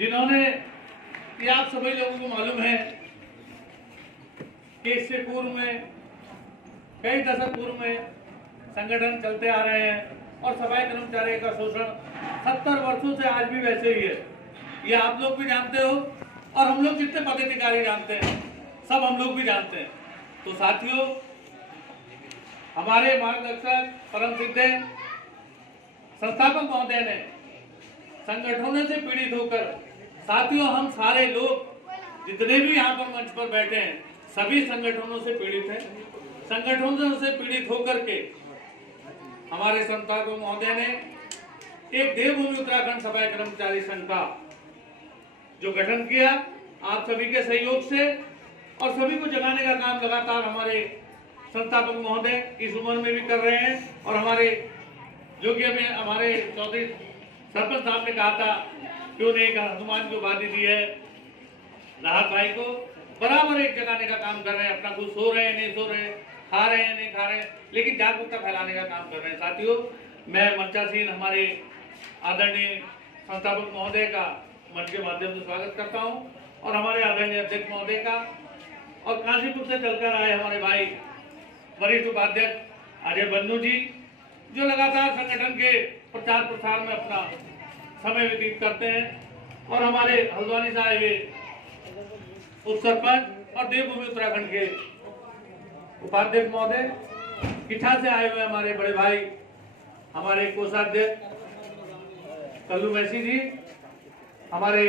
जिन्होंने, ये आप सभी लोगों को मालूम है कि इससे पूर्व में कई दशक पूर्व में संगठन चलते आ रहे हैं और सफाई कर्मचारियों का शोषण 70 वर्षों से आज भी वैसे ही है। ये आप लोग भी जानते हो और हम लोग जितने पदाधिकारी जानते हैं, सब हम लोग भी जानते हैं। तो साथियों, हमारे मार्गदर्शक परम सिद्ध संस्थापक महोदय ने संगठनों से पीड़ित होकर, साथियों हम सारे लोग जितने भी यहाँ पर मंच पर बैठे हैं सभी संगठनों से पीड़ित हैं। संगठनों से पीड़ित होकर के हमारे संस्थापक महोदय ने एक देवभूमि उत्तराखंड सफाई कर्मचारी संघ का जो गठन किया, आप सभी के सहयोग से और सभी को जगाने का काम लगातार हमारे संस्थापक महोदय इस उम्र में भी कर रहे हैं। और हमारे जो कि हमें हमारे चौधरी सरपंच साहब ने कहा था, क्यों नहीं हनुमान की उपाधि दी है राहत भाई को, बराबर एक जगाने का काम कर रहे हैं। अपना कुछ सो रहे हैं नहीं सो रहे, खा रहे हैं नहीं खा रहे, लेकिन जागरूकता फैलाने का काम कर रहे हैं। साथियों, मैं मंचासीन हमारे आदरणीय संस्थापक महोदय का मंच के माध्यम से स्वागत करता हूं और हमारे आदरणीय अध्यक्ष महोदय का, और काशीपुर से चलकर आए हमारे भाई वरिष्ठ उपाध्यक्ष अजय बन्नू जी, जो लगातार संगठन के प्रचार प्रसार में अपना समय व्यतीत करते हैं, और हमारे हल्द्वानी से आए हुए उप सरपंच और देवभूमि उत्तराखंड के उपाध्यक्ष महोदय, किठा से आए हुए हमारे बड़े भाई हमारे कोषाध्यक्ष कल्लू मैसी जी, हमारे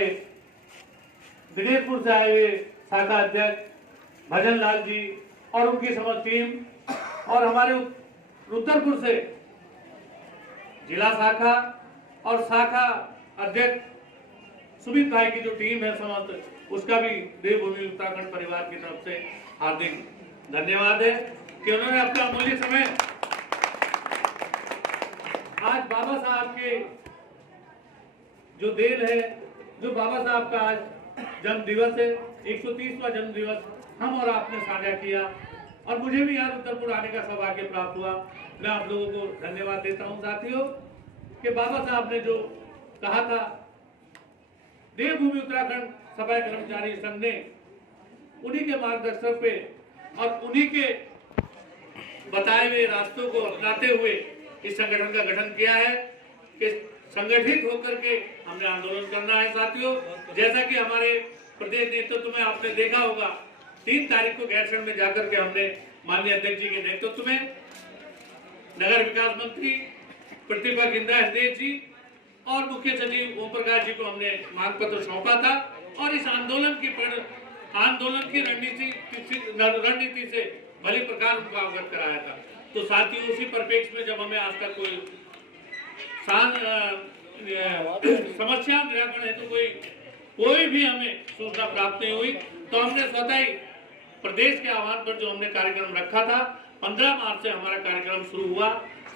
दिनेशपुर से आए हुए शाखा अध्यक्ष भजन लाल जी और उनकी समस्त टीम, और हमारे रुद्रपुर से जिला शाखा और शाखा अध्यक्ष सुमित भाई की जो टीम है समस्त, उसका भी देवभूमि उत्तराखंड परिवार की तरफ से हार्दिक धन्यवाद है कि उन्होंने अपना अमूल्य समय आज बाबा साहब के जो देन है, जो बाबा साहब का आज जन्म दिवस है, 130वां जन्म दिवस हम और आपने साझा किया, और मुझे भी यहाँ रुद्रपुर आने का सौभाग्य प्राप्त हुआ। मैं आप लोगों को धन्यवाद देता हूँ साथियों कि बाबा साहब ने जो कहा था, देवभूमि उत्तराखंड सफाई कर्मचारी संघ ने उन्हीं के मार्गदर्शन पे और उन्हीं के बताए हुए रास्तों को अपनाते हुए इस संगठन का गठन किया है कि संगठित होकर के हमने आंदोलन करना है। साथियों, जैसा कि हमारे प्रदेश नेतृत्व में आपने देखा होगा, 3 तारीख को गैरसैंण में जाकर के हमने माननीय अध्यक्ष जी के नेतृत्व में नगर विकास मंत्री प्रतिभा गिंदा हृदय जी और मुख्य सचिव ओम प्रकाश जी को हमने मांग पत्र सौंपा था, और इस आंदोलन की रणनीति से भली प्रकार उनको अवगत कराया था। तो साथियों, उसी परिप्रेक्ष्य में जब हमें आज तक कोई समस्या निराकरण है तो कोई भी हमें सूचना प्राप्त नहीं हुई, तो हमने स्वतः ही प्रदेश के आह्वान पर जो हमने कार्यक्रम रखा था, 15 मार्च से हमारा कार्यक्रम शुरू हुआ।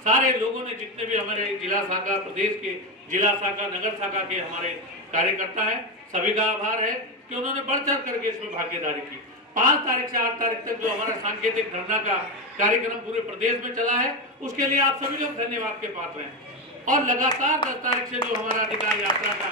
सारे लोगों ने, जितने भी हमारे जिला शाखा, प्रदेश के जिला शाखा, नगर शाखा के हमारे कार्यकर्ता हैं, सभी का आभार है कि उन्होंने बढ़ चढ़ करके इसमें भागीदारी की। 5 तारीख से 8 तारीख तक जो हमारा सांकेतिक धरना का कार्यक्रम पूरे प्रदेश में चला है, उसके लिए आप सभी लोग धन्यवाद के पात्र हैं। और लगातार 10 तारीख से जो हमारा अधिकार यात्रा का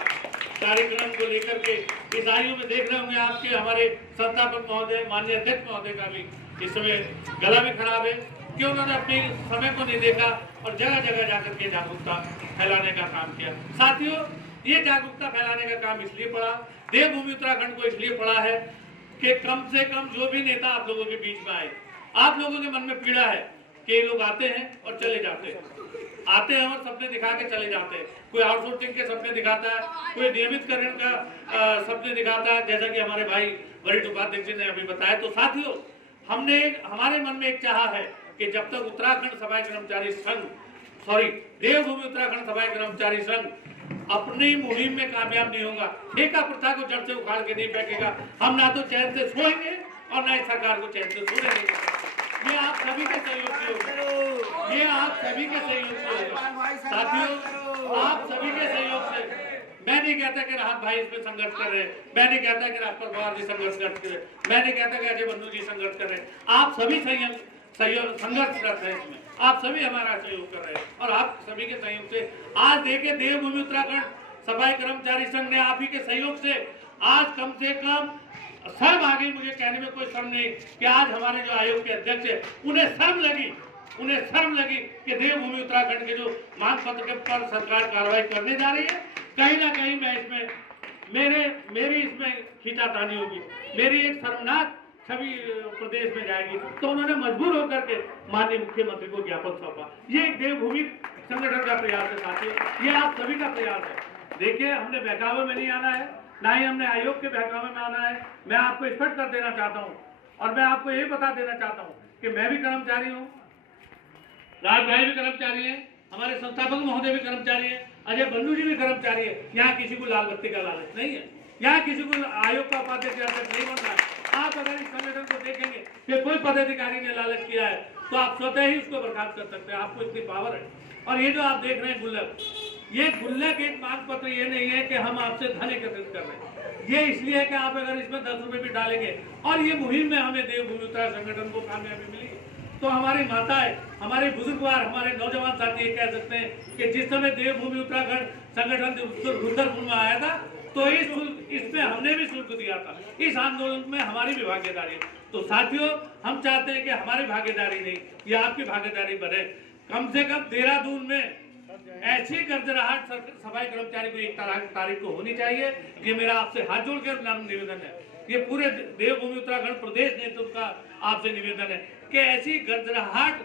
कार्यक्रम को लेकर के इस आयु में देख रहे होंगे आपके हमारे संस्थापक महोदय, माननीय अध्यक्ष महोदय का भी इस समय गला भी खराब है कि उन्होंने अपने समय को नहीं देखा और जगह जगह जाकर के जागरूकता फैलाने का काम किया। साथियों, ये जागरूकता फैलाने का काम इसलिए पड़ा, देवभूमि उत्तराखंड को इसलिए पड़ा है कि कम से कम जो भी नेता आप लोगों के बीच में आए, आप लोगों के मन में पीड़ा है कि ये लोग आते हैं और चले जाते हैं, आते हैं और सपने दिखा के चले जाते हैं। कोई आउटसोर्सिंग के सपने दिखाता है, कोई नियमितकरण का सपने दिखाता है, जैसा कि हमारे भाई वरिष्ठ उपाध्यक्ष जी ने अभी बताया। तो साथियों, हमारे मन में एक चाह है कि जब तक उत्तराखंड सफाई कर्मचारी संघ, देवभूमि उत्तराखंड सफाई कर्मचारी संघ अपनी मुहिम में कामयाब नहीं होगा, ठेका प्रथा को जड़ से उखाड़ के नहीं फेंकेगा, हम ना तो चैन से सोएंगे और ना ही सरकार को चैन से सोने देंगे। ये आप सभी के सहयोग से होगा, ये आप सभी के सहयोग से होगा साथियों, आप सभी के सहयोग से। मैं नहीं कहता कि राहत भाई इसमें संघर्ष कर रहे हैं, मैं नहीं कहता कि राजपाल पवार जी संघर्ष कर रहे हैं, मैं नहीं कहता कि अजय बन्नू जी संघर्ष कर रहे हैं। आप सभी संघर्ष करते हैं इसमें, आप सभी हमारा सहयोग कर रहे हैं, और आप सभी के सहयोग से आज देखिए देवभूमि उत्तराखंड सफाई कर्मचारी संघ ने आप ही के सहयोग से आज कम से कम शर्म आ गई, मुझे कहने में कोई शर्म नहीं कि आज हमारे जो आयोग के अध्यक्ष है उन्हें शर्म लगी कि देवभूमि उत्तराखंड के जो मांग पत्र पर सरकार कार्रवाई करने जा रही है। कहीं ना कहीं मैं इसमें मेरी इसमें खींचातानी होगी, मेरी एक शर्मनाक छवि प्रदेश में जाएगी। तो उन्होंने मजबूर होकर के माननीय मुख्यमंत्री को ज्ञापन सौंपा। ये एक देवभूमि संगठन का प्रयास है साथियों, ये आप सभी का प्रयास है। देखिए, हमने बहकावे में नहीं आना है, ना ही हमने आयोग के बहकावे में आना है। मैं आपको स्पष्ट कर देना चाहता हूँ और मैं आपको ये बता देना चाहता हूँ कि मैं भी कर्मचारी हूँ, राज भाई भी कर्मचारी है, हमारे संस्थापक महोदय भी कर्मचारी है, अजय बंधु जी भी कर्मचारी है। यहाँ किसी को लाल बत्ती का लालच नहीं है, यहाँ किसी को आयोग का उपाध्यक्ष नहीं बनना है। आप अगर इस संगठन को देखेंगे कि कोई पदाधिकारी ने लालच किया है तो आप स्वतः ही उसको बर्खास्त कर सकते हैं, आपको इतनी पावर है। और ये जो आप देख रहे हैं गुल्लक, ये गुल्लक एक मांग पत्र ये नहीं है कि हम आपसे धन एकत्रित कर रहे हैं, ये इसलिए है कि आप अगर इसमें 10 रुपए भी डालेंगे और ये मुहिम में हमें देवभूमि उत्तराखंड संगठन को कामयाबी मिली तो हमारी माताएं, हमारे बुजुर्गवार, हमारे नौजवान साथी ये कह सकते हैं कि जिस समय देवभूमि उत्तराखंड संगठन रुद्रपुर में आया था तो इसमें हमने भी शुल्क दिया था। इस आंदोलन में हमारी भी भागीदारी है। तो साथियों, हम चाहते हैं कि हमारी भागीदारी नहीं, ये आपकी भागीदारी बने। कम से कम देहरादून में ऐसी गर्जराहट सफाई कर्मचारी को 1 तारीख को होनी चाहिए। ये मेरा आपसे हाथ जोड़ कर निवेदन है, ये पूरे देवभूमि उत्तराखंड प्रदेश नेतृत्व का आपसे निवेदन है कि ऐसी गर्जराहट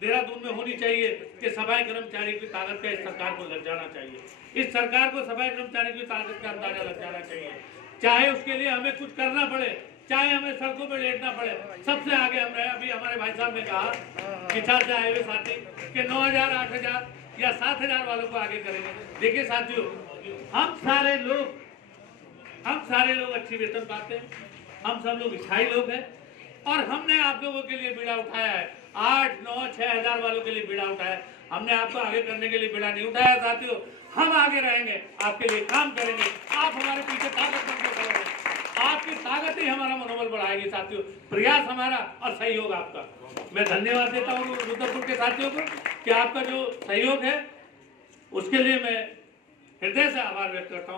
देहरादून में होनी चाहिए कि सफाई कर्मचारी की ताकत का इस सरकार को लग जाना चाहिए, इस सरकार को सफाई कर्मचारी की ताकत का अंदाजा लग जाना चाहिए। चाहे उसके लिए हमें कुछ करना पड़े, चाहे हमें सड़कों पर लेटना पड़े, सबसे आगे हम रहे। अभी हमारे भाई साहब ने कहा पिछा से आए हुए साथी कि 9,000, 8,000 या 7,000 वालों को आगे करेंगे। देखिए साथियों, हम सारे लोग अच्छी वेतन पाते हैं, हम सब लोग स्थायी लोग हैं और हमने आप लोगों के लिए बीड़ा उठाया है। 8, 9, 6,000 वालों के लिए बीड़ा उठाया है, हमने आपको आगे करने के लिए बीड़ा नहीं उठाया साथियों। हम आगे रहेंगे, आपके लिए काम करेंगे, आप हमारे पीछे ताकत बनकर खड़े हैं, आपकी ताकत ही हमारा मनोबल बढ़ाएगी साथियों। प्रयास हमारा और सहयोग आपका। मैं धन्यवाद देता हूँ रुद्रपुर के साथियों को कि आपका जो सहयोग है उसके लिए मैं हृदय से आभार व्यक्त करता हूँ।